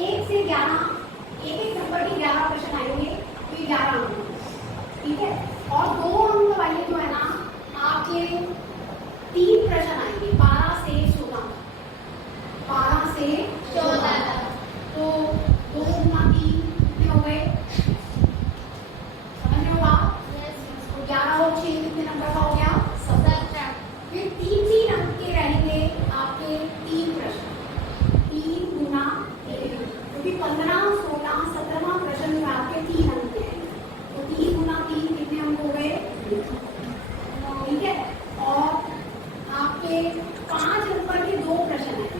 एक से 11, एक एक नंबर के 11 प्रश्न आएंगे, तो 11 अंक, ठीक है। और 2 अंक वाले जो है ना आपके 3 प्रश्न आएंगे 12 से 14, 12 से 14, तो 2 गुना 3 कितने हो गए, समझ रहे हो आप? तो 11 और 6 कितने नंबर का हो गया, 17। फिर 3 अंक के रहेंगे आपके 3 प्रश्न, 3 गुना 1, क्योंकि 15, 16, 17वां प्रश्न में आपके 3 अंक के हैं, तो 3 गुना 3 कितने अंक हो गए, ठीक है। और आपके 5 नंबर के 2 प्रश्न हैं,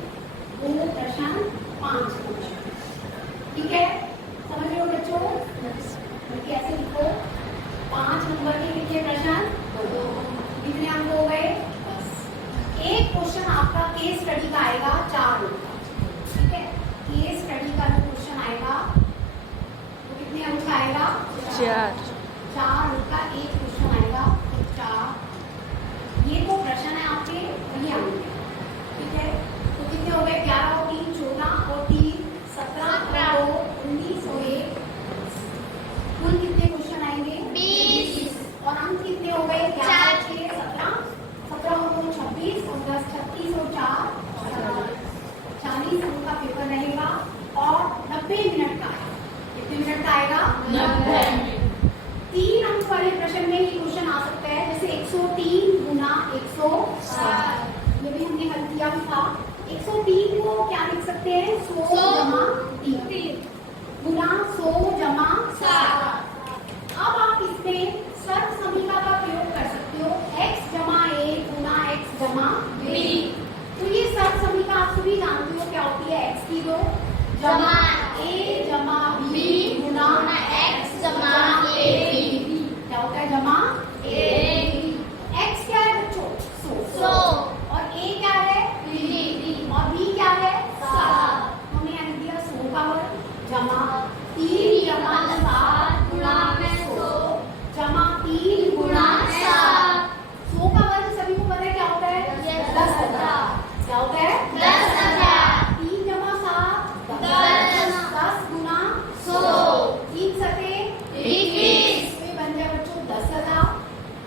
2 प्रश्न 5 नंबर, ठीक है। समझ रहे हो बच्चों? कैसे लिखो, 5 नंबर के कितने प्रश्न, कितने अंक हो गए, 10। एक क्वेश्चन आपका केस स्टडी का आएगा 4 अंक का, ठीक है। केस स्टडी का जो क्वेश्चन आएगा तो कितने अंक का आएगा, 4 अंक का एक क्वेश्चन आएगा, तो 4। ये तो प्रश्न है आपके, वही अंक है, ठीक है। तो कितने हो गए, 11 और 3 14 और 3 17 और 2 19 और 1 कुल कितने क्वेश्चन आएंगे, 20। और अंक कितने हो गए, 11 6 17, 17 और 2 26 और 10 36 और 4 40 अंक का पेपर रहेगा। और 90 मिनट का है, कितने मिनट का आएगा, 90 मिनट। 3 अंक वाले प्रश्न में ये क्वेश्चन आ सकता है, जैसे 103 गुना 107, ये भी हमने हल किया भी था। 103 को क्या लिख सकते हैं, 100 जमा 3 गुना 100 जमा 7। अब आप इसमें सर्व समीकरण का प्रयोग कर सकते हो, x जमा a गुना x जमा b। तो ये सर्व समीकरण आप सभी जानते हो क्या होती है, x की 2 जमा a जमा b गुना x जमा a b, क्या होता है, जमा a b। x क्या है बच्चों, 100, और a क्या है, b, और b क्या है, 7। हमने यानी दिया 100 का वर्ग जमा 3 जमा 7 गुणा 100 जमा 3 गुणा 7। 100 का वर्ग सभी को पता है क्या होता है, 10,000। क्या होता है, 10,000। 3 जमा 7 10 गुना 100, 3 सके 21, तो ये बन जाए बच्चों 10,000।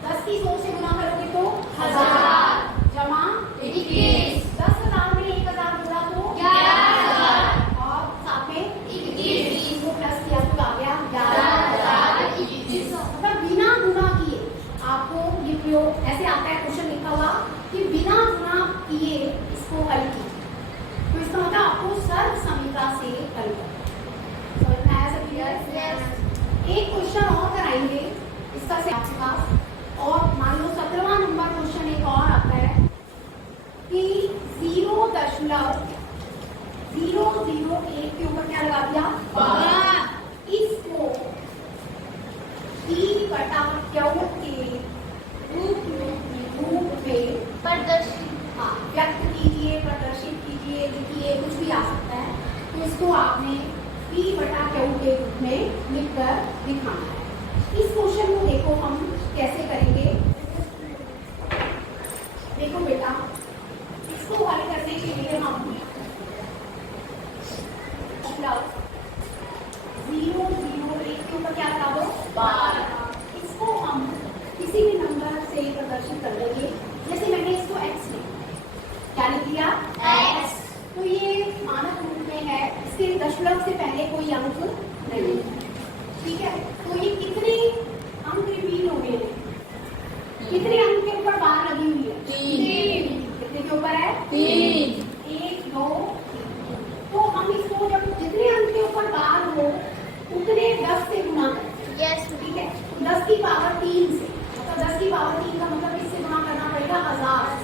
10 की 100 से गुना करोगे तो 1000 जमा 21। 10,000 में 1,000 जोड़ा तो 11,000 और साथ में 21 को प्लस किया तो आ गया 11,021। मतलब बिना गुना किए आपको ये प्रयोग ऐसे आता है, क्वेश्चन लिखा हुआ कि बिना गुना किए इसको हल कीजिए, तो इसका मतलब आपको सर्व समीकरण से हल करना। समझ में आया सभी? एक क्वेश्चन और कराएंगे इसका से आपके पास, और मान लो 17वां नंबर क्वेश्चन एक और आता है कि 0.001 के ऊपर क्या लगा दिया, इसको 3/4 के रूप में प्रदर्शित, व्यक्त कीजिए, प्रदर्शित कीजिए, लिखिए, कुछ भी आ सकता है। तो इसको आपने p/q के रूप में लिखकर दिखाना है। इस क्वेश्चन को देखो हम कैसे करेंगे, देखो बेटा, इसको हल करने के लिए हम 0.001 के ऊपर क्या लगा दो, 12। इसको हम किसी भी नंबर से प्रदर्शित कर देंगे, जैसे मैंने इसको x लिखा, क्या लिख दिया, x। तो ये मानक रूप में है, इसके दशमलव से पहले कोई अंक नहीं, ठीक है। तो ये कितने अंक रिपीट हो गए, कितने अंक के ऊपर बार लगी हुई है, 3। कितने के ऊपर है, 3, 1 2 3। तो हम इसको जब जितने अंक के ऊपर बार हो उतने 10 से गुना करें, ठीक है। 10 की पावर 3 से, मतलब 10 की पावर 3 का मतलब इससे गुना करना पड़ेगा 1000 से।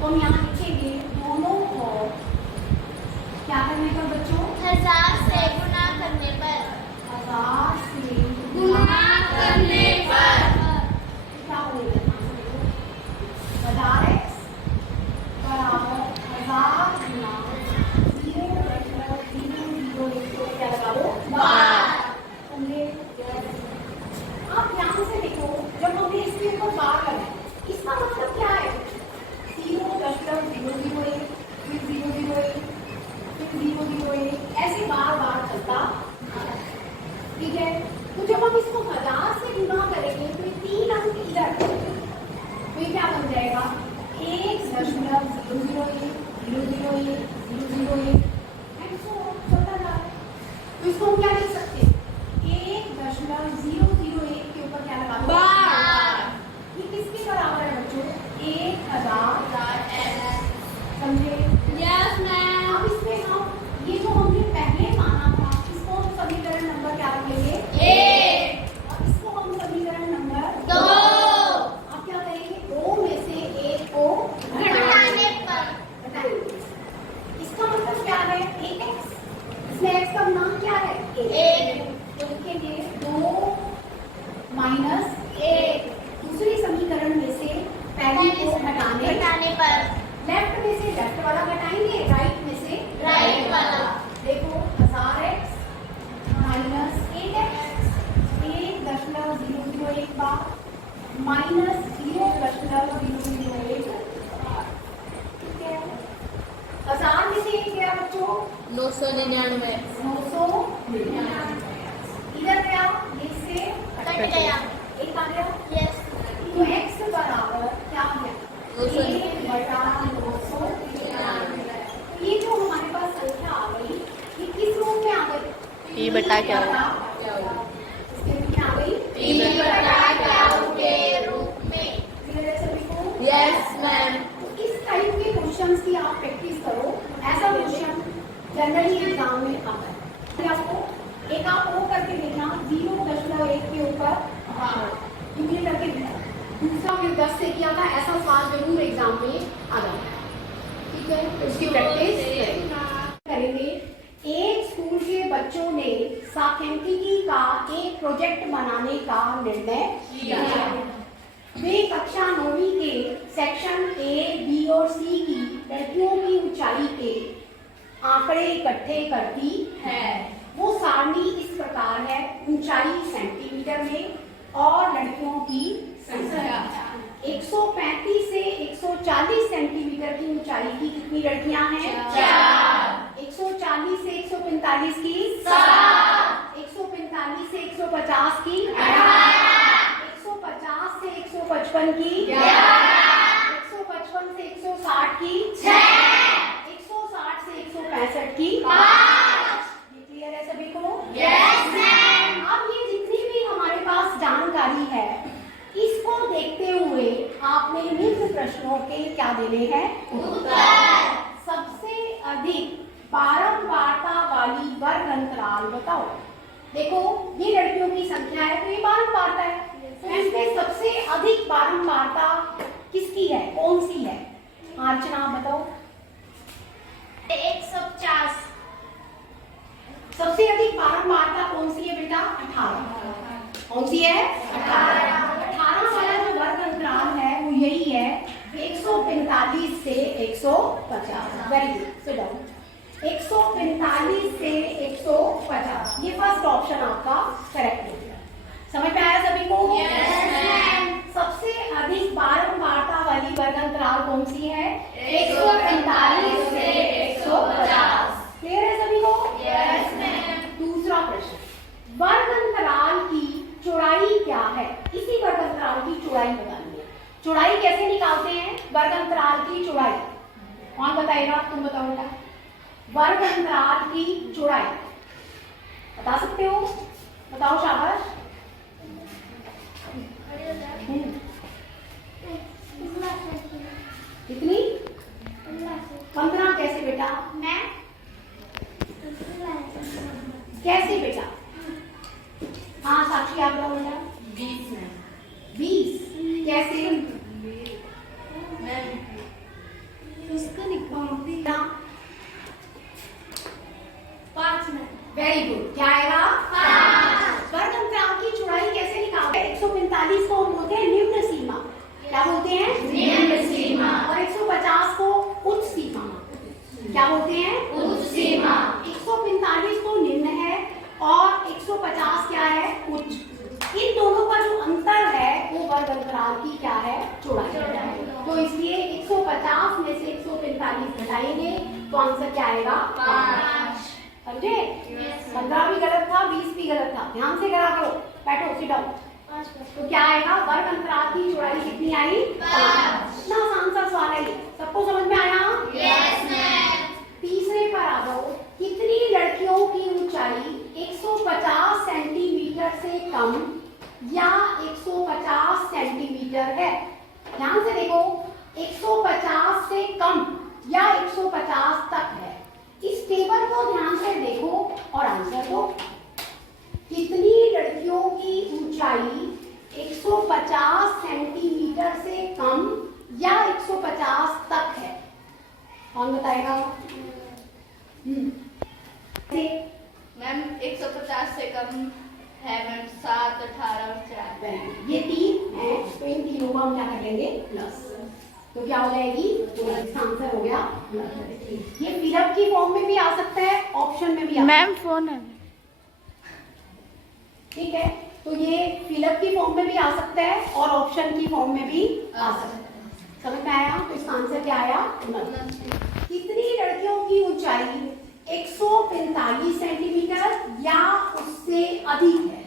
तो हम यहाँ लिखेंगे दोनों को क्या करने पर बच्चों, 1000 से गुना करने पर, 1000 से गुना करने पर क्या होगा, 1000x बराबर 1000 गुना 0.001 को क्या लगा लो, 12। आप यहाँ से देखो, जब हमने इसके ऊपर बार लगाया, इसका मतलब क्या है, 0.001 फिर 0.001 फिर 0.0 001 ऐसे बार बार चलता, ठीक है। तो जब हम इसको 1000 से गुना करेंगे तो ये 3 अंक इधर, तो ये क्या बन जाएगा 1.001 001 001 एंड सो चलता जा रहा है। तो इसको हम क्या लिख सकते हैं 1.001 के ऊपर क्या लगा दो ये किसके बराबर है बच्चों 1000 समझे। Yes ma'am. अब इसमें हम ये जो हमने पहले माना था इसको हम समीकरण नंबर क्या रखेंगे 1 और इसको हम समीकरण नंबर 2 अब क्या करेंगे 2 में से 1 को घटाने पर घटाएंगे। इसका मतलब क्या है 1x, इसमें x का नाम क्या है 1 तो लिखेंगे 2 माइनस 1 दूसरी समीकरण में से पहले को घटाने पर लेफ्ट में से लेफ्ट वाला घटाएंगे राइट में से राइट वाला। देखो 1000x माइनस 8x 1.001 बार माइनस 0.001 ठीक है। 1000 में से 1 गया बच्चों 999 999 इधर गया ये से कट गया। एक आ गया यस तो x बराबर क्या आ गया 1/999। ये जो हमारे पास संख्या आ गई ये किस रूप में आ गई ई बटा क्या इसके रूप में आ गई ई बटा क्या के रूप में। क्लियर है सभी को यस मैम। इस टाइप के क्वेश्चंस की आप प्रैक्टिस करो। ऐसा क्वेश्चन जनरली एग्जाम में आता है। आपको एक आप वो करके देखना 0.1 के ऊपर कितने करके देखना दूसरा फिर 10 से किया था ऐसा सवाल जरूर एग्जाम में आ जाता है ठीक है। तो उसकी प्रैक्टिस करेंगे। एक स्कूल के बच्चों ने सांख्यिकी का एक प्रोजेक्ट बनाने का निर्णय किया। वे कक्षा 9वीं के सेक्शन A, B और C की लड़कियों की ऊंचाई के आंकड़े इकट्ठे करती है। वो सारणी इस प्रकार है ऊंचाई सेंटीमीटर में और लड़कियों की संख्या 135 से 140 सेंटीमीटर की ऊंचाई की कितनी लड़कियां हैं 4। 140 से 145 की 7। 145 से 150 की 150 से 155 की 155 से 160 की 160 से 165 की 5। क्लियर है सभी को यस मैम। अब ये जितनी भी हमारे पास जानकारी है इसको देखते हुए आपने निम्न प्रश्नों के क्या देने हैं उत्तर। सबसे अधिक बारंबारता वाली वर्ग अंतराल बताओ। देखो ये लड़कियों की संख्या है तो ये बारंबारता है तो इसमें सबसे अधिक बारंबारता किसकी है कौन सी है अर्चना बताओ 150। सबसे अधिक बारंबारता कौन सी है बेटा 18 कौन सी है 18 वाला जो वर्ग अंतराल है वो यही है 145 से 150। वेरी गुड सिट डाउन 145 से 150 ये फर्स्ट ऑप्शन आपका करेक्ट हो गया। समझ में आया सभी को Yes, ma'am। सबसे अधिक बारंबारता वाली वर्ग अंतराल कौन सी है 145 से 150। क्लियर है सभी को Yes, ma'am। दूसरा प्रश्न वर्ग अंतराल की चौड़ाई क्या है। इसी वर्ग अंतराल की चौड़ाई बतानी है। चौड़ाई कैसे निकालते हैं वर्ग अंतराल की चौड़ाई कौन बताएगा तुम बताओ बेटा। वर्ग अंतराल की चौड़ाई बता सकते हो बताओ शाबाश। कितनी 15 कैसे बेटा मैम कैसे बेटा हाँ साक्षी आप बताओ बेटा 20 कैसे उसको निकालती ना 5 में। वेरी गुड क्या आएगा 5। वर्ग अंतराल की चौड़ाई कैसे निकालते हैं 145 को हम बोलते हैं निम्न सीमा क्या बोलते हैं निम्न सीमा। और 150 को उच्च सीमा क्या बोलते हैं उच्च सीमा। 145 को निम्न है और 150 क्या है उच्च। इन दोनों का जो अंतर है वो वर्ग अंतराल की क्या है चौड़ाई। तो इसलिए 150 में से 145 घटाएंगे तो आंसर क्या आएगा 5। 15 भी गलत था, 20 भी गलत था। ध्यान से करा करो। बैठो, सिट डाउन। तो क्या आएगा? वर्ग अंतराल की चौड़ाई कितनी आई? 5। इतना आसान सा सवाल है ये। सबको समझ में आया? Yes ma'am. तीसरे पर आ जाओ। कितनी लड़कियों की ऊंचाई 150 सेंटीमीटर से कम या 150 सेंटीमीटर है? ध्यान से देखो, 150 से कम या 150 तक है। इस टेबल को ध्यान से देखो और आंसर दो। कितनी लड़कियों की ऊंचाई 150 सेंटीमीटर से कम या 150 तक है? कौन बताएगा? मैम 150 से कम है मैम, 7, 18 और 4। ये 3 है, तो इन तीनों को हम क्या कर लेंगे? प्लस। तो क्या हो जाएगी? तो इसका आंसर हो गया प्लस। ये फिलअप की फॉर्म में भी आ सकता है, ऑप्शन में भी आ मैम फोन है। ठीक है, तो ये फिलअप की फॉर्म में भी आ सकता है और ऑप्शन की फॉर्म में भी आ सकता है। समझ में आया? तो इसका आंसर क्या आया? कितनी लड़कियों की ऊंचाई 145 सेंटीमीटर या उससे अधिक है?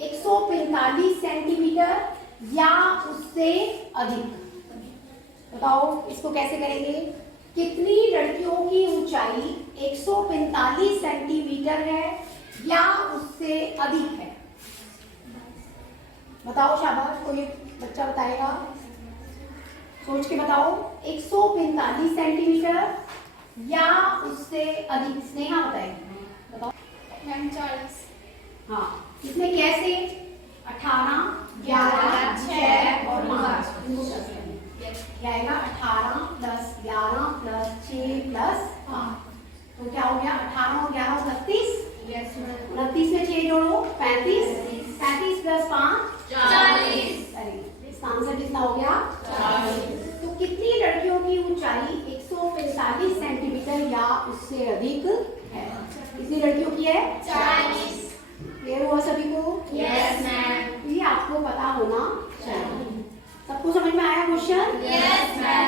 145 सेंटीमीटर या उससे अधिक। बताओ इसको कैसे करेंगे? कितनी लड़कियों की ऊंचाई 145 सेंटीमीटर है या उससे अधिक है? बताओ, शाबाश, कोई बच्चा बताएगा? सोच के बताओ। 145 सेंटीमीटर या उससे अधिक। स्नेहा बताएगी। बताओ मैम 40। हाँ, इसमें कैसे? 18, 11, 6 और 5 इनको कर सकते हैं। क्या आएगा? 18 + 11 + 6 + 5। तो क्या हो गया? 18 और 11 29। Yes ma'am. 29 में 6 जोड़ो 35। 35 + 5 40। इसका आंसर कितना हो गया? 40। तो कितनी लड़कियों की ऊंचाई 145 सेंटीमीटर या उससे अधिक है? कितनी लड़कियों की है? 40। क्लियर हुआ सभी को? Yes ma'am. ये आपको पता होना चाहिए। सबको समझ में आया क्वेश्चन? Yes ma'am.